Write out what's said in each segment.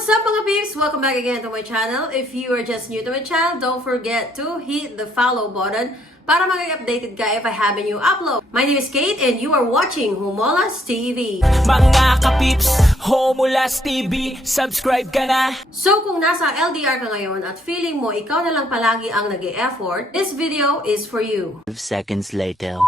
What's up mga peeps? Welcome back again to my channel. If you are just new to my channel, don't forget to hit the follow button para maging updated ka if I have a new upload. My name is Kate and you are watching Humolas TV. Mga kapips, Homulas TV, subscribe ka na! So kung nasa LDR ka ngayon at feeling mo ikaw na lang palagi ang nag effort this video is for you. seconds later.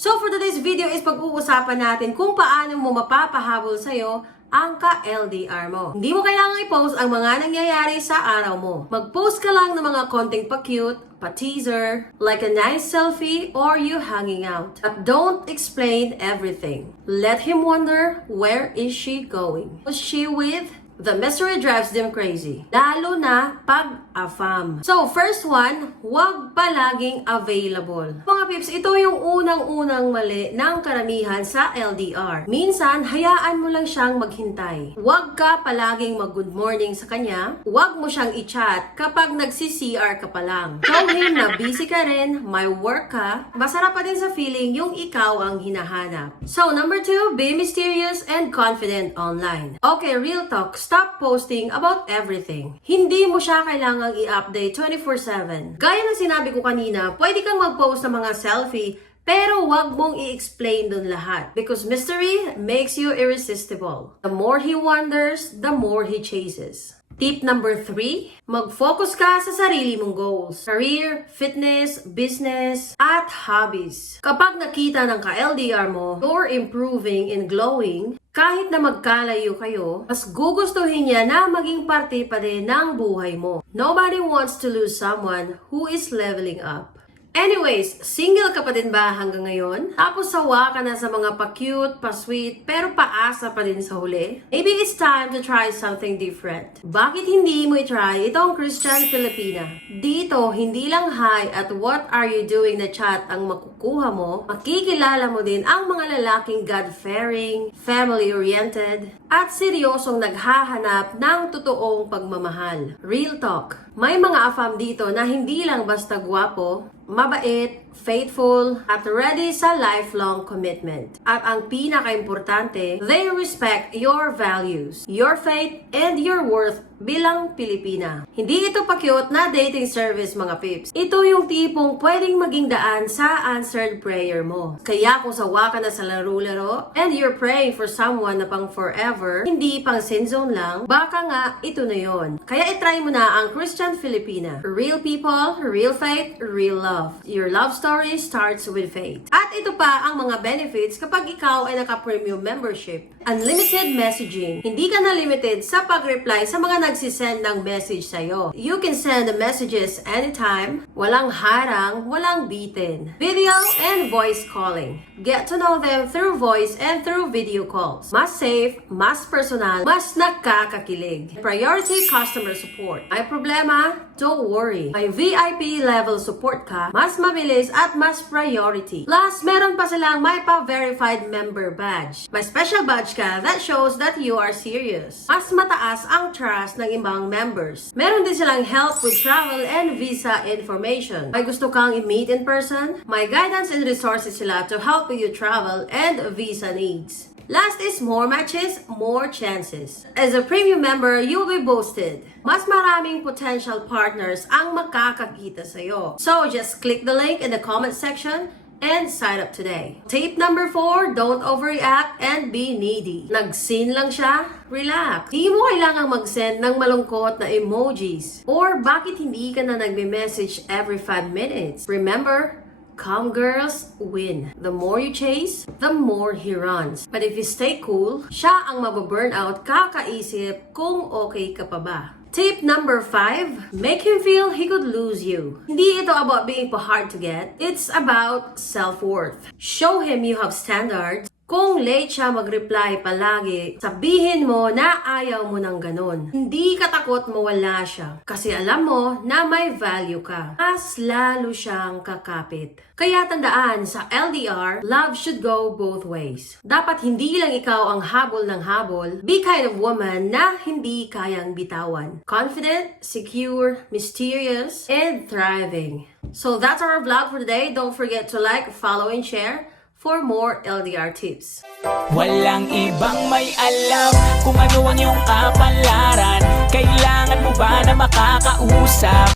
So for today's video is pag-uusapan natin kung paano mo mapapahabol sa'yo ang ka-LDR mo. Hindi mo kailangan i-post ang mga nangyayari sa araw mo. Mag-post ka lang ng mga konting pa-cute, pa-teaser, like a nice selfie, or you hanging out. But don't explain everything. Let him wonder, where is she going? Was she with? The mystery drives them crazy. Lalo na pag afam. So, first one, huwag palaging available. Mga pips, ito yung unang-unang mali ng karamihan sa LDR. Minsan, hayaan mo lang siyang maghintay. Huwag ka palaging mag-good morning sa kanya. Huwag mo siyang i-chat kapag nagsi-CR ka pa lang. Show him na busy ka rin, may work ka. Masarap pa din sa feeling yung ikaw ang hinahanap. So, number two, be mysterious and confident online. Okay, real talk. Stop posting about everything. Hindi mo siya kailangang i-update 24-7. Gaya ng sinabi ko kanina, pwede kang mag-post ng mga selfie pero wag mong i-explain dun lahat. Because mystery makes you irresistible. The more he wonders, the more he chases. Tip number three, mag-focus ka sa sarili mong goals. Career, fitness, business, at hobbies. Kapag nakita ng ka-LDR mo, you're improving and glowing, kahit na magkalayo kayo, mas gugustuhin niya na maging parte pa din ng buhay mo. Nobody wants to lose someone who is leveling up. Anyways, single ka pa din ba hanggang ngayon? Tapos sawa ka na sa mga pa-cute, pa-sweet, pero paasa pa din sa huli? Maybe it's time to try something different. Bakit hindi mo i-try itong Christian Filipina? Dito, hindi lang hi at what are you doing na chat ang makukuha mo, makikilala mo din ang mga lalaking God-fearing, family-oriented, at seryosong naghahanap ng totoong pagmamahal. Real talk. May mga afam dito na hindi lang basta gwapo, mabait, faithful, at ready sa lifelong commitment. At ang pinaka-importante, they respect your values, your faith, and your worth bilang Pilipina. Hindi ito pa-cute na dating service mga pips. Ito yung tipong pwedeng maging daan sa answered prayer mo. Kaya kung sawa ka na sa laro-laro, and you're praying for someone na pang forever, hindi pang sin zone lang, baka nga ito na yon. Kaya itry mo na ang Christian Filipina. Real people, real faith, real love. Your love story starts with faith. At ito pa ang mga benefits kapag ikaw ay naka-premium membership. Unlimited messaging. Hindi ka na limited sa pag-reply sa mga nagsisend ng message sa'yo. You can send messages anytime, walang harang, walang bitin. Video and voice calling. Get to know them through voice and through video calls. Mas safe, mas personal, mas nakakakilig. Priority customer support. May problema? Don't worry. May VIP level support ka, mas mabilis at mas priority. Plus, meron pa silang may pa-verified member badge. May special badge ka that shows that you are serious. Mas mataas ang trust ng ibang members. Meron din silang help with travel and visa information. May gusto kang i-meet in person? May guidance and resources sila to help your travel and visa needs. Last is more matches, more chances. As a premium member, you'll be boosted. Mas maraming potential partners ang makakakita sa'yo. So just click the link in the comment section and sign up today. Tip number 4, don't overreact and be needy. Nag-sin lang siya? Relax. Di mo kailangang mag-send ng malungkot na emojis. Or bakit hindi ka na nagme-message every 5 minutes? Remember, Calm girls win. The more you chase, the more he runs. But if you stay cool, siya ang mababurnout kakaisip kung okay ka pa ba. Tip number 5, make him feel he could lose you. Hindi ito about being hard to get. It's about self-worth. Show him you have standards. Kung late siya mag-reply palagi, sabihin mo na ayaw mo ng ganun. Hindi ka takot mawala siya. Kasi alam mo na may value ka. Mas lalo siyang kakapit. Kaya tandaan, sa LDR, love should go both ways. Dapat hindi lang ikaw ang habol ng habol. Be kind of woman na hindi kayang bitawan. Confident, secure, mysterious, and thriving. So that's our vlog for today. Don't forget to like, follow, and share for more LDR tips. Walang ibang may alam kung ano ang iyong kapalaran. Kailangan mo ba na makakausap?